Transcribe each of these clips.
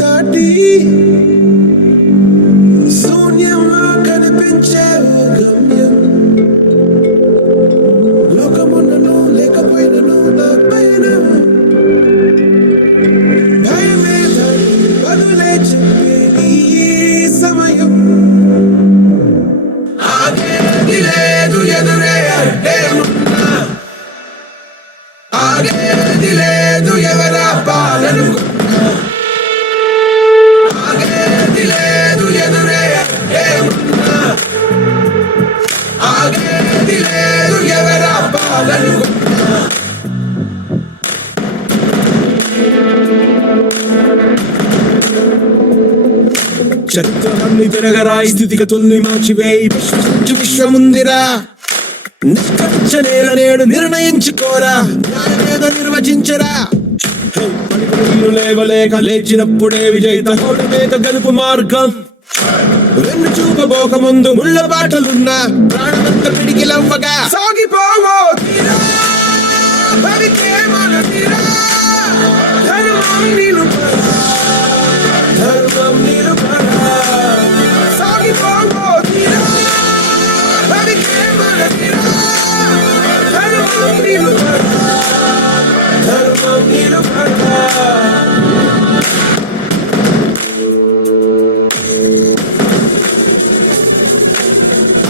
దాటి శూన్యంలో కనిపించే ఓ గమ్యం. లోకమున్నను లేకపోయినను నా పైన భయమే దాన్ని బదులే చెప్పే నీ సమయం. ఆగేది లేదు ఎదురే అడ్డే ఉన్నా, ఆగేది లేదు ఎవరా పాలనుకున్నా, ఆగేది లేదు ఎదురే అడ్డే ఉన్నా, ఆగేది లేదు ఎవరా పాలనుకున్నా. చరిత్రలన్నీ తిరగరాయి, స్థితిగతుల్ని మార్చివేయి, విశ్వసించు విశ్వముందిరా. నిష్కరించ నేల నేడు నిర్ణయించుకోరా, న్యాయమేదో నిర్వచించరా. పడిపోయిన లేవలేక లేచినప్పుడే విజయిత ఓటమేక గెలుపు మార్గం. వెన్ను చూపబోక ముందు ముళ్ళ బాటలున్నా ప్రాణమంత పిడికిలవ్వగా సాగిపోవో తీరా, భవితే మన తీరా. ధర్మం నిలుపరా, ధర్మం నిలుపరా, సాగిపోవో తీరా, భవితే మన తీరా. ధర్మం నిలుపరా, ధర్మం నిలుపరా.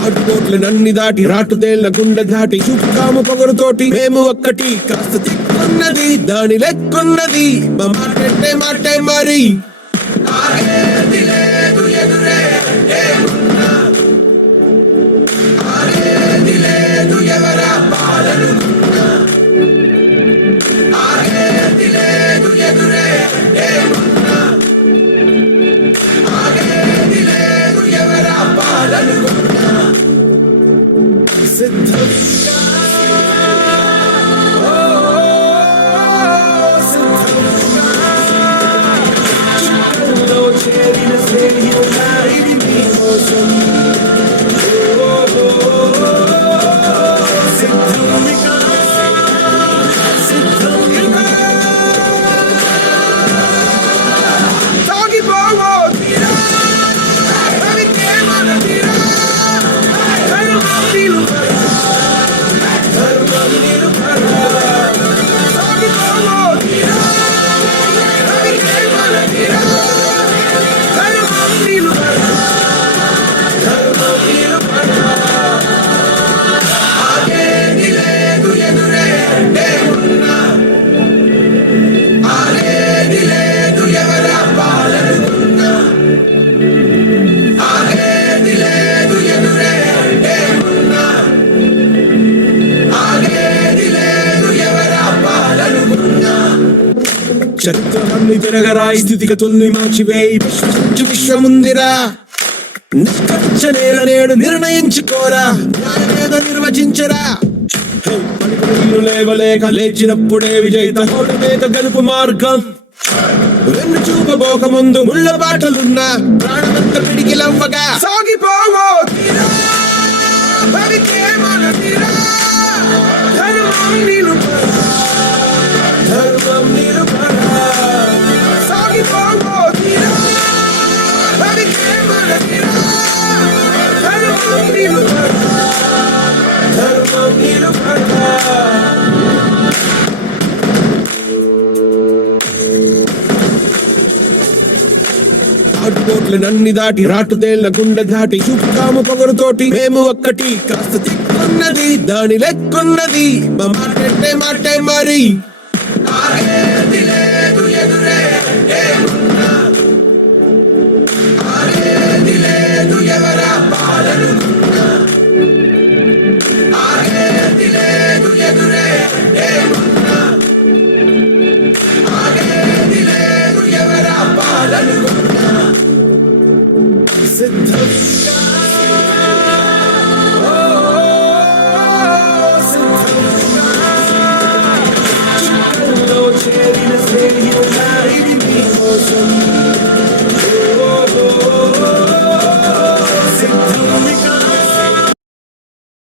ఆటుపోట్లనన్ని దాటి రాటుదేళ్ల గుండె దాటి చూపుతాము పొగరుతోటి మేము ఒక్కటి. కాస్త తిక్కున్నది దాని లెక్కున్నది మా మాటంటే మాటే మరి. ఆగేది లేదు ఎదురే అడ్డే ఉన్నా, ఆగేది లేదు ఎవరా పాలనుకున్నా, ఆగేది లేదు ఎదురే అడ్డే ఉన్నా, ఆగేది లేదు ఎవరా పాలనుకున్నా. సిద్ధంగా చుక్కల్లో చేరిన స్నేహితులా ఇది మీకోసం. సిద్ధంగా సిద్ధంగా సాగిపోవో తీరా, భవితే మన తీరా. ధర్మం నిలుపరా, ధర్మం నిలుపరా, సాగిపోవో తీరా, భవితే మన తీరా. ధర్మం నిలుపరా, ధర్మం నిలుపరా. ఆగేది లేదు ఎదురే అడ్డే ఉన్నా, ఆగేది లేదు ఎవరా పాలనుకున్నా, ఆగేది లేదు ఎదురే అడ్డే ఉన్నా, ఆగేది లేదు ఎవరా పాలనుకున్నా. చరిత్రలన్నీ తిరగరాయి, స్థితిగతుల్ని మార్చివేయి, విశ్వసించు విశ్వముందిరా. నిష్కరించ నేల నేడు నిర్ణయించుకోరా, న్యాయమేదో నిర్వచించరా. పడిపోయిన లేవలేక లేచినప్పుడే విజయిత ఓటమేక గెలుపు మార్గం. వెన్ను చూపబోక ముందు ముళ్ళ బాటలున్నా ప్రాణమంత పిడికిలవ్వగా సాగిపోవో తీరా, భవితే మన తీరా. ధర్మం నిలుపరా, ధర్మం నిలుపరా, సాగిపోవో తీరా, భవితే మన తీరా. ధర్మం నిలుపరా, ధర్మం నిలుపరా. ఆటుపోట్లనన్ని దాటి రాటుదేళ్ల గుండె దాటి చూపుతాము పొగరుతోటి మేము ఒక్కటి. కాస్త తిక్కున్నది దాని లెక్కున్నది మా మాటంటే మాటే మరి.